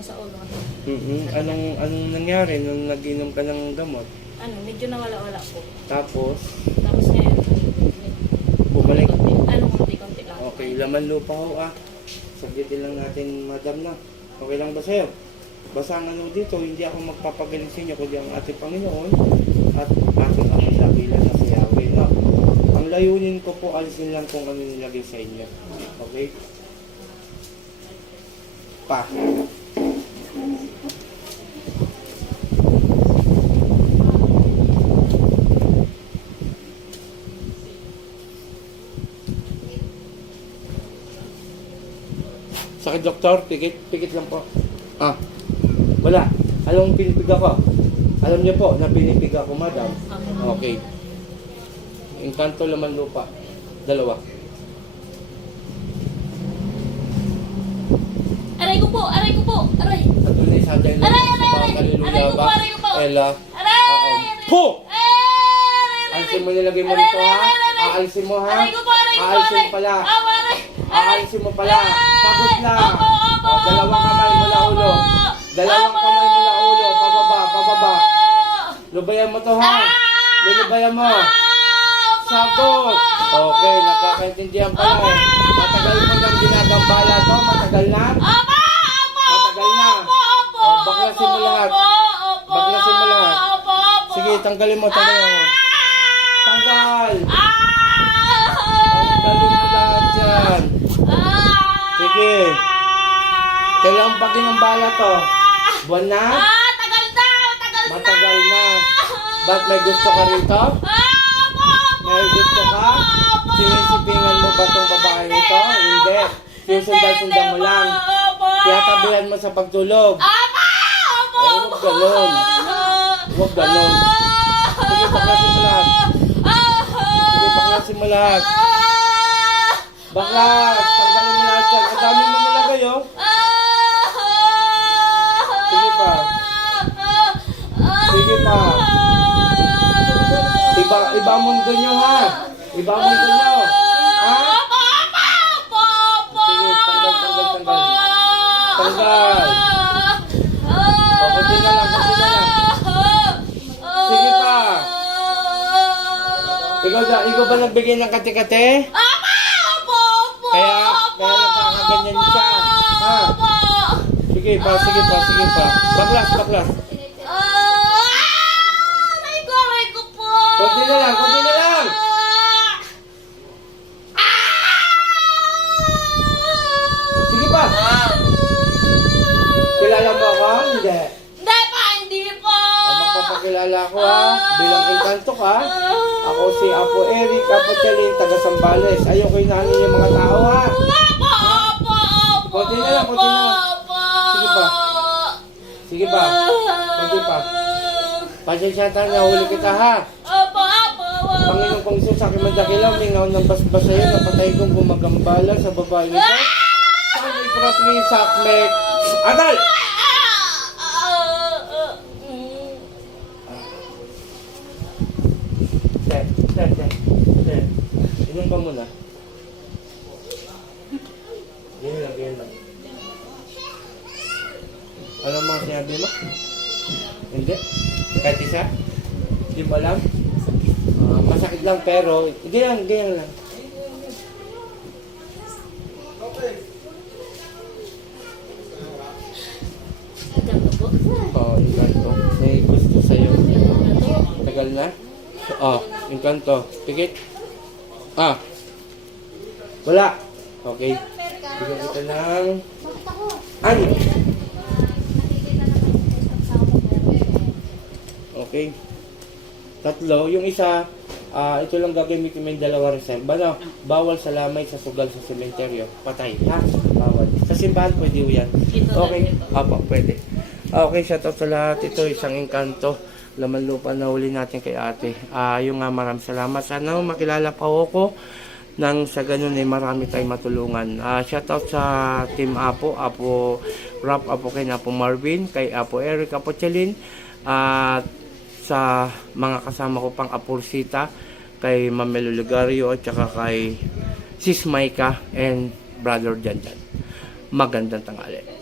yung sa ulo. Mm-mm. Anong, anong nangyari nung nag-inom ka ng gamot? Ano, medyo nawala-wala po. Tapos, Tapos ngayon, bumalik. konti, ano, konti-konti lang. Okay, laman lupa ho ah. Sabitin lang natin, madam na. Okay lang ba sa'yo? Basta ang ano dito, hindi ako magpapagaling sa inyo, kundi ang ating Panginoon at ating aming dakilan na si Yahweh. No? Ang layunin ko po, alisin lang kung ano nilagay sa inyo. Okay? Pa. Sakit doktor, pikit, pikit lang po. Ah, wala. Alam mo pinipiga ko? Alam niyo po na pinipiga ko, madam. Okay. Encanto laman lupa. Dalawa. Aray ko po! Aray ko po! Aray! Tunay sa dyan. Aray, aray, aray! Aray ko po, aray ko po! Ella. Aray! Aom. Po! Aray! Alisin mo nilagay mo dito ha. Aalisin mo ha. Aray ko po! Aray ko po! Aalisin Aray! mo pala. Aray! Aalisin mo pala. Sagot lang. Opo, opo, O, dalawang kamay mula ulo. Dalawang kamay mula ulo. Pababa, pababa. Lubayan mo to ha. Ah! Lulubayan mo. Opo, Sagot! Okay, nakakaintindihan pala eh. Matagal mo nang ginagambala to? Matagal na? Matagal na. Opo! Opo! O, baklasin mo lahat. Baklasin mo lahat. Sige, tanggalin mo, tanggalin mo. Tanggal! Ah! Tanggalin mo lahat dyan. Sige. Kailangan pa ginambala to? Buwan na? Ah! Tagal na! Tagal na! Matagal na. Ba't may gusto ka rito? May gusto ka? Sinisipingan mo ba tong babae nito? Hindi. Sinusundan-sundan mo lang. Tiyatabihan mo sa pagtulog. Opo! Opo! Ay, huwag ganun. Huwag ganun. Sige, baklasin mo lahat. Sige, baklasin mo lahat. Baklas! Tanggalin mo lahat yan. Ang dami mo nilagay, oh. Sige pa. Sige pa. Iba, iba mundo nyo, ha? Iba mundo nyo. Ha? Sige, tanggal, tanggal, tanggal. Tanggal. O, kunti na lang, kunti na lang. Sige pa. Ikaw, ikaw ba nagbigay ng kate-kate? Kaya, Sige pa, sige pa, sige pa. Baklas, baklas. Kunti na lang, kunti na lang. Sige pa. Kilala mo ako? Hindi. Hindi pa, hindi po. O, magpapakilala ako ha. Bilang inkanto ka. Ako si Apo Eric, Apo Chaling, taga Sambales. Ayoko inanin yung mga tao ha. Opo, opo, opo. Konti na lang, konti na lang. Sige pa. Sige pa. Pasensya tayo, nahuli kita ha. Opo, opo, opo. Panginoon kong Isus, aking mandakilaw, mingaw ng basbas sa'yo, napatay kong gumagambala sa babae nito. Sabi pratli sakmek. Adal! Sir, sir, sir, sir. Inom ka muna. Ganyan lang, ganyan lang. Ano mo? Hindi? Kahit isa? Hindi mo alam? Ah, masakit lang pero, ganyan, ganyan lang. Oo, oh, inkanto. May gusto sa'yo. Tagal na? Oo, oh, inkanto. Pikit. Ah. Wala. Okay. Bigyan kita ng... Ano? Okay. Tatlo. Yung isa, ah ito lang gagamitin mo yung dalawa reserva. No? Bawal sa lamay sa sugal sa sementeryo. Patay. Ha? Bawal. Sa simbahan pwede yan. Ito, Okay. Apo, pwede. Okay, shout out sa lahat. Ito isang engkanto. Laman lupa na uli natin kay ate. Ah, yung nga maraming salamat. Sana makilala pa ako nang sa ganun ay marami tayong matulungan. Ah, shout out sa Team Apo, Apo Rap, Apo kay Apo Marvin, kay Apo Eric, Apo Chelin, at sa mga kasama ko pang Apursita, kay Mamelo Lugario, at saka kay Sis Maika and Brother Janjan. Magandang tanghali.